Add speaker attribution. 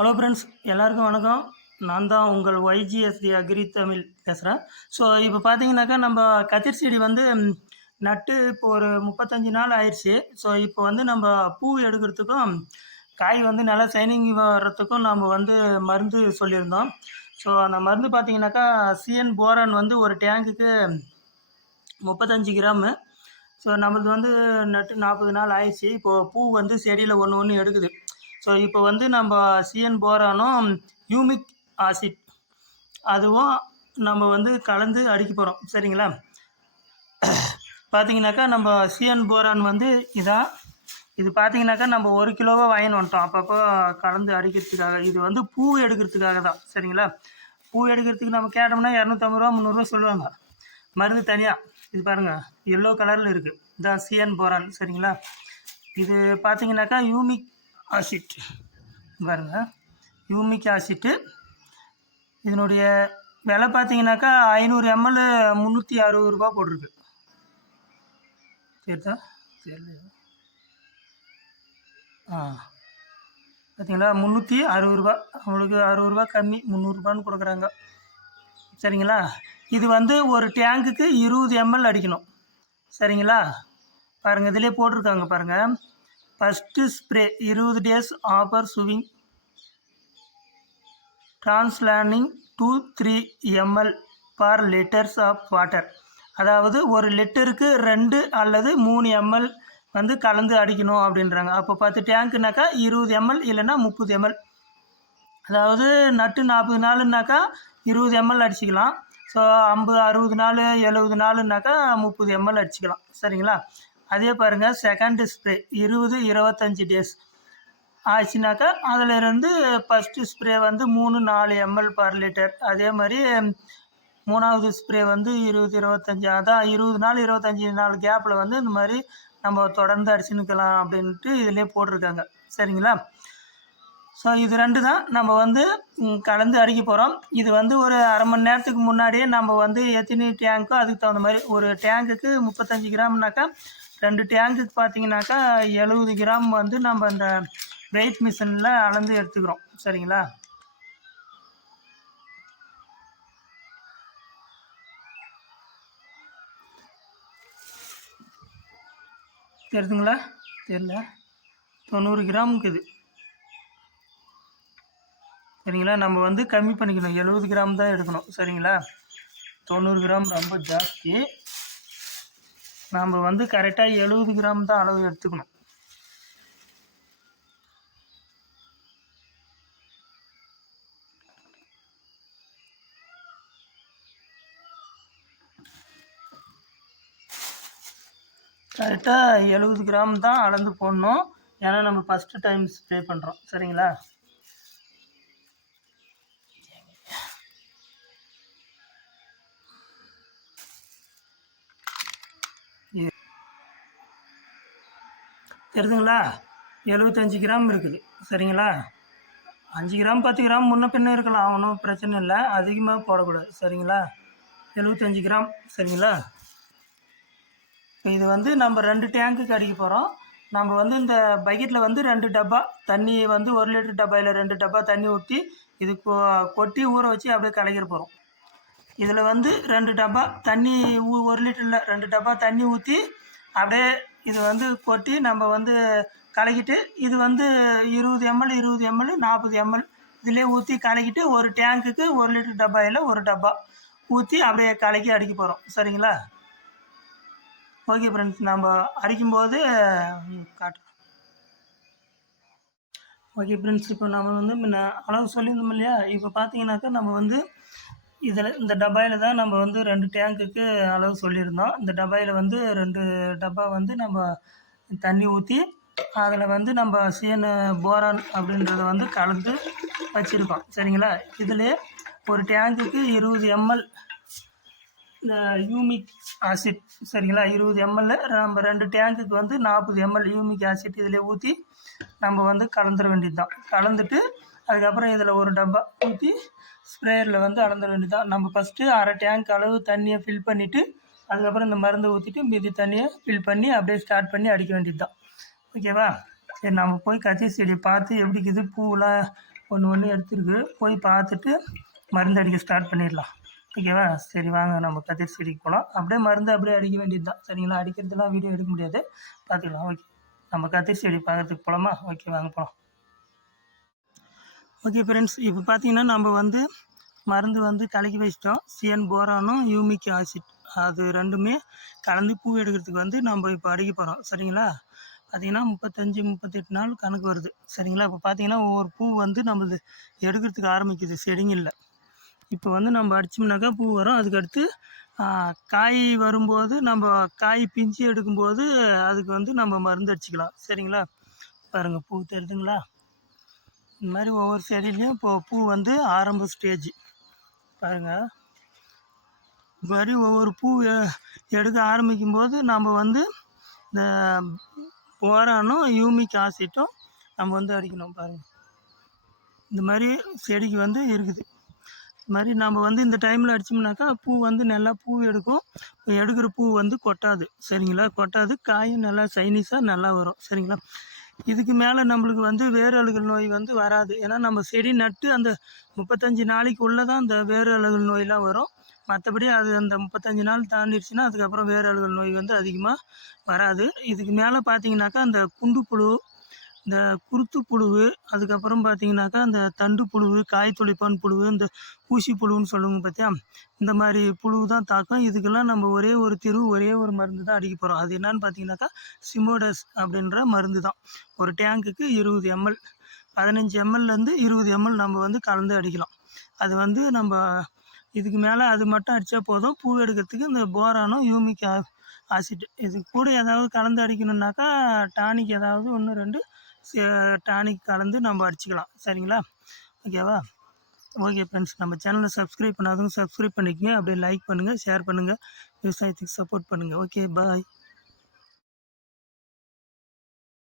Speaker 1: Hello friends எல்லாருக்கும் வணக்கம். நான் தான் உங்கள் ஒய்ஜிஎஸ்டி அக்ரி தமிழ் பேசுகிறேன் ஸோ இப்போ பார்த்தீங்கன்னாக்கா நம்ம கதிர் செடி வந்து நட்டு இப்போ ஒரு முப்பத்தஞ்சு நாள் ஆயிடுச்சு ஸோ இப்போ வந்து நம்ம பூ எடுக்கிறதுக்கும் காய் வந்து நல்லா சைனிங் வர்றதுக்கும் நம்ம வந்து மருந்து சொல்லியிருந்தோம். ஸோ அந்த மருந்து பார்த்தீங்கன்னாக்கா சிஎன் போரான் வந்து ஒரு டேங்குக்கு முப்பத்தஞ்சு கிராமு. ஸோ நம்மளது வந்து நட்டு நாற்பது நாள் ஆயிடுச்சு இப்போது பூ வந்து செடியில் ஒன்று ஒன்று எடுக்குது. ஸோ இப்போ வந்து நம்ம சிஎன் போரானும் யூமிக் ஆசிட் அதுவும் நம்ம வந்து கலந்து அடிக்க போகிறோம் சரிங்களா? பார்த்தீங்கன்னாக்கா நம்ம சிஎன் போரான் வந்து இதான் இது பார்த்தீங்கன்னாக்கா நம்ம ஒரு கிலோவாக வாங்கின்னு வந்துட்டோம். அப்பப்போ கலந்து அடிக்கிறதுக்காக. இது வந்து பூ எடுக்கிறதுக்காக தான். சரிங்களா? பூ எடுக்கிறதுக்கு நம்ம கேட்டோம்னா இரநூத்தம்பது ரூபா முந்நூறுரூவா சொல்லுவாங்க. மருந்து தனியாக இது பாருங்கள் எல்லோ கலரில் இருக்குது இதான் சிஎன் போரான் சரிங்களா? இது பார்த்தீங்கன்னாக்கா யூமிக் ஆசிட் பாருங்க. யூமிக் ஆசிட்டு இதனுடைய விலை பார்த்தீங்கன்னாக்கா ஐநூறு எம்எல் முந்நூற்றி அறுபது ரூபா போட்டிருக்கு. சரிதா தெரியலையா? ஆ. பார்த்தீங்களா? முந்நூற்றி அறுபது ரூபா அவங்களுக்கு அறுபது ரூபா கம்மி முந்நூறுரூபான்னு கொடுக்குறாங்க. சரிங்களா? இது வந்து ஒரு டேங்குக்கு இருபது எம்எல் அடிக்கணும். சரிங்களா? பாருங்கள் இதிலே போட்டிருக்காங்க பாருங்கள் ஃபஸ்ட்டு ஸ்ப்ரே இருபது days after sowing. Transplanting two three ml per litres of water. அதாவது ஒரு லிட்டருக்கு ரெண்டு அல்லது மூணு எம்எல் வந்து கலந்து அடிக்கணும் அப்படின்றாங்க. அப்போ பத்து டேங்க்குனாக்கா இருபது எம்எல் இல்லைன்னா முப்பது எம்எல். அதாவது நட்டு நாற்பது நாளுனாக்கா இருபது எம்எல் அடிச்சுக்கலாம். ஸோ ஐம்பது அறுபது நாள் எழுபது நாளுனாக்கா முப்பது எம்எல் அடிச்சுக்கலாம். சரிங்களா? அதே பாருங்கள் செகண்ட் ஸ்ப்ரே இருபது இருபத்தஞ்சி டேஸ் ஆச்சுனாக்கா அதில் இருந்து ஃபஸ்ட்டு ஸ்ப்ரே வந்து மூணு நாலு எம்எல் பர் லிட்டர் அதே மாதிரி மூணாவது ஸ்ப்ரே வந்து இருபது இருபத்தஞ்சி. அதான் இருபது நாள் இருபத்தஞ்சி நாள் கேப்பில் வந்து இந்த மாதிரி நம்ம தொடர்ந்து அடிச்சுன்னுக்கலாம் அப்படின்ட்டு இதிலே போட்டிருக்காங்க. சரிங்களா? ஸோ இது ரெண்டு தான். நம்ம வந்து கலந்து அடிக்க போகிறோம் இது வந்து ஒரு அரை மணி நேரத்துக்கு முன்னாடியே நம்ம வந்து எத்தனை டேங்க்கோ அதுக்கு தகுந்த மாதிரி ஒரு டேங்குக்கு முப்பத்தஞ்சு கிராம்னாக்கா ரெண்டு டேங்குக்கு பார்த்தீங்கன்னாக்கா எழுபது கிராம் வந்து நம்ம இந்த வெயிட் மிஷினில் அளந்து எடுத்துக்கிறோம். சரிங்களா? தெரியுதுங்களா தெரியல. தொண்ணூறு கிராமுக்கு இது. சரிங்களா? நம்ம வந்து கம்மி பண்ணிக்கணும். எழுபது கிராம் தான் எடுக்கணும். சரிங்களா? தொண்ணூறு கிராம் ரொம்ப ஜாஸ்தி. நாம் வந்து கரெக்டாக எழுபது கிராம் தான் அளவு எடுத்துக்கணும். கரெக்டாக எழுபது கிராம் தான் அளந்து போடணும். ஏன்னா நம்ம ஃபஸ்ட்டு டைம் ஸ்ப்ரே பண்ணுறோம் சரிங்களா? தெரியுதுங்களா எழுபத்தஞ்சி கிராம் இருக்குது. சரிங்களா? அஞ்சு கிராம் பத்து கிராம் முன்ன பின்ன இருக்கலாம். ஒன்றும் பிரச்சனை இல்லை. அதிகமாக போடக்கூடாது. சரிங்களா? எழுபத்தஞ்சி கிராம். சரிங்களா? இது வந்து நம்ம ரெண்டு டேங்குக்கு அடிக்க போகிறோம் நம்ம வந்து இந்த பக்கெட்டில் வந்து ரெண்டு டப்பா தண்ணி வந்து ஒரு லிட்டர் டப்பாயில் ரெண்டு டப்பா தண்ணி ஊற்றி இது கொ- கொட்டி ஊற வச்சு அப்படியே கலக்கிற போகிறோம் இதில் வந்து ரெண்டு டப்பா தண்ணி ஊ- ஒரு லிட்டரில் ரெண்டு டப்பா தண்ணி ஊற்றி அப்படியே இது வந்து கொட்டி நம்ம வந்து கலக்கிட்டு இது வந்து இருபது எம்எல் இருபது எம்எல் நாற்பது எம்எல். இதிலே ஊற்றி கலக்கிட்டு ஒரு டேங்குக்கு ஒரு லிட்டர் டப்பாயில் ஒரு டப்பா ஊற்றி அப்படியே கலக்கி அடிக்க போகிறோம் சரிங்களா? ஓகே ஃப்ரெண்ட்ஸ் நம்ம அடிக்கும்போது காட்டுறோம். ஓகே ஃப்ரெண்ட்ஸ் இப்போ நம்ம வந்து முன்ன அளவு சொல்லியிருந்தோம் இல்லையா? இப்போ பார்த்தீங்கன்னாக்கா நம்ம வந்து இதில் இந்த டப்பாயில் தான் நம்ம வந்து ரெண்டு டேங்குக்கு அளவு சொல்லியிருந்தோம். இந்த டப்பாயில் வந்து ரெண்டு டப்பா வந்து நம்ம தண்ணி ஊற்றி அதில் வந்து நம்ம சீனு போரான் அப்படின்றத வந்து கலந்து வச்சுருக்கோம். சரிங்களா? இதில் ஒரு டேங்குக்கு இருபது எம்எல் இந்த யூமிக் ஆசிட் சரிங்களா? இருபது எம்எல் நம்ம ரெண்டு டேங்குக்கு வந்து நாற்பது எம்எல் யூமிக் ஆசிட் இதில் ஊற்றி நம்ம வந்து கலந்துட வேண்டியது தான் கலந்துட்டு அதுக்கப்புறம் இதில் ஒரு டப்பா ஊற்றி ஸ்ப்ரேயரில் வந்து அளந்துட வேண்டியது தான் நம்ம ஃபஸ்ட்டு அரை டேங்க் அளவு தண்ணியை ஃபில் பண்ணிவிட்டு அதுக்கப்புறம் இந்த மருந்தை ஊற்றிட்டு மீதி தண்ணியை ஃபில் பண்ணி அப்படியே ஸ்டார்ட் பண்ணி அடிக்க வேண்டியது தான் ஓகேவா? சரி நம்ம போய் கத்திரி செடியை பார்த்து எப்படி இருக்குது பூவெலாம் ஒன்று ஒன்று எடுத்துருக்கு போய் பார்த்துட்டு மருந்து அடிக்க ஸ்டார்ட் பண்ணிடலாம். ஓகேவா? சரி வாங்க நம்ம கத்திரி செடிக்கு போகலாம் அப்படியே மருந்து அப்படியே அடிக்க வேண்டியது தான் சரிங்களா? அடிக்கிறதுலாம் வீடியோ எடுக்க முடியாது. பார்த்துக்கலாம். ஓகே. நம்ம கத்திரி செடி பார்க்கறதுக்கு போகலாமா ஓகே வாங்க போகலாம் ஓகே ஃப்ரெண்ட்ஸ் இப்போ பார்த்தீங்கன்னா நம்ம வந்து மருந்து வந்து கலக்கி வச்சிட்டோம். சிஎன் போரானும் யூமிக் ஆசிட். அது ரெண்டுமே கலந்து பூ எடுக்கிறதுக்கு வந்து நம்ம இப்போ அடிக்க போகிறோம் சரிங்களா? பார்த்தீங்கன்னா முப்பத்தஞ்சு முப்பத்தெட்டு நாள் கணக்கு வருது. சரிங்களா? இப்போ பார்த்தீங்கன்னா ஒவ்வொரு பூ வந்து நம்மளது எடுக்கிறதுக்கு ஆரம்பிக்குது. செடிங்களில் இப்போ வந்து நம்ம அடிச்சோம்னாக்கா பூ வரும். அதுக்கடுத்து காய் வரும்போது நம்ம காய் பிஞ்சு எடுக்கும்போது அதுக்கு வந்து நம்ம மருந்து அடிச்சுக்கலாம். சரிங்களா? பாருங்கள் பூ தெரியுதுங்களா? இந்த மாதிரி ஒவ்வொரு செடியிலையும் இப்போ பூ வந்து ஆரம்ப ஸ்டேஜ் பாருங்கள் இது மாதிரி ஒவ்வொரு பூ எடுக்க ஆரம்பிக்கும் போது நம்ம வந்து இந்த போரானும் யூமிக் ஆசிட்டும் நம்ம வந்து அடிக்கணும் பாருங்கள் இந்த மாதிரி செடிக்கு வந்து இருக்குது. இது மாதிரி நம்ம வந்து இந்த டைமில் அடித்தோம்னாக்கா பூ வந்து நல்லா பூ எடுக்கும். எடுக்கிற பூ வந்து கொட்டாது. சரிங்களா? கொட்டாது. காயும் நல்லா சைனீஸாக நல்லா வரும். சரிங்களா? இதுக்கு மேலே நம்மளுக்கு வந்து வேறு அழுகல் நோய் வந்து வராது. ஏன்னா நம்ம செடி நட்டு அந்த முப்பத்தஞ்சு நாளைக்கு உள்ளே தான் அந்த வேறு அழுகல் நோயெலாம் வரும். மற்றபடி அது அந்த முப்பத்தஞ்சு நாள் தாண்டிடுச்சுன்னா அதுக்கப்புறம் வேறு அழுகல் நோய் வந்து அதிகமாக வராது. இதுக்கு மேலே பார்த்தீங்கன்னாக்கா அந்த குண்டு புழு இந்த குருத்து புழுவு அதுக்கப்புறம் பார்த்தீங்கன்னாக்கா அந்த தண்டு புழுவு காய் துளைப்பான் புழுவு இந்த ஊசி புழுன்னு சொல்லுவாங்க பார்த்தியா இந்த மாதிரி புழு தான் தாக்கம். இதுக்கெல்லாம் நம்ம ஒரே ஒரு தீர்வு ஒரே ஒரு மருந்து தான் அடிக்க போகிறோம் அது என்னன்னு பார்த்தீங்கன்னாக்கா சிமோடஸ் அப்படின்ற மருந்து தான். ஒரு டேங்குக்கு இருபது எம்எல் பதினஞ்சு எம்எல்லேருந்து இருபது எம்எல் நம்ம வந்து கலந்து அடிக்கலாம். அது வந்து நம்ம இதுக்கு மேலே அது மட்டும் அடித்தா போதும். பூ எடுக்கிறதுக்கு இந்த போரானோ யூமிக் ஆசிட் இது கூட ஏதாவது கலந்து அடிக்கணுன்னாக்கா டானிக் ஏதாவது ஒன்று ரெண்டு டானிக் கலந்து நம்ம அடிச்சுக்கலாம். சரிங்களா? ஓகேவா ஓகே ஃப்ரெண்ட்ஸ் நம்ம சேனலை சப்ஸ்கிரைப் பண்ணாதவங்க சப்ஸ்கிரைப் பண்ணிக்கங்க. அப்படியே லைக் பண்ணுங்கள் ஷேர் பண்ணுங்கள் விவசாயத்துக்கு சப்போர்ட் பண்ணுங்கள் ஓகே பாய்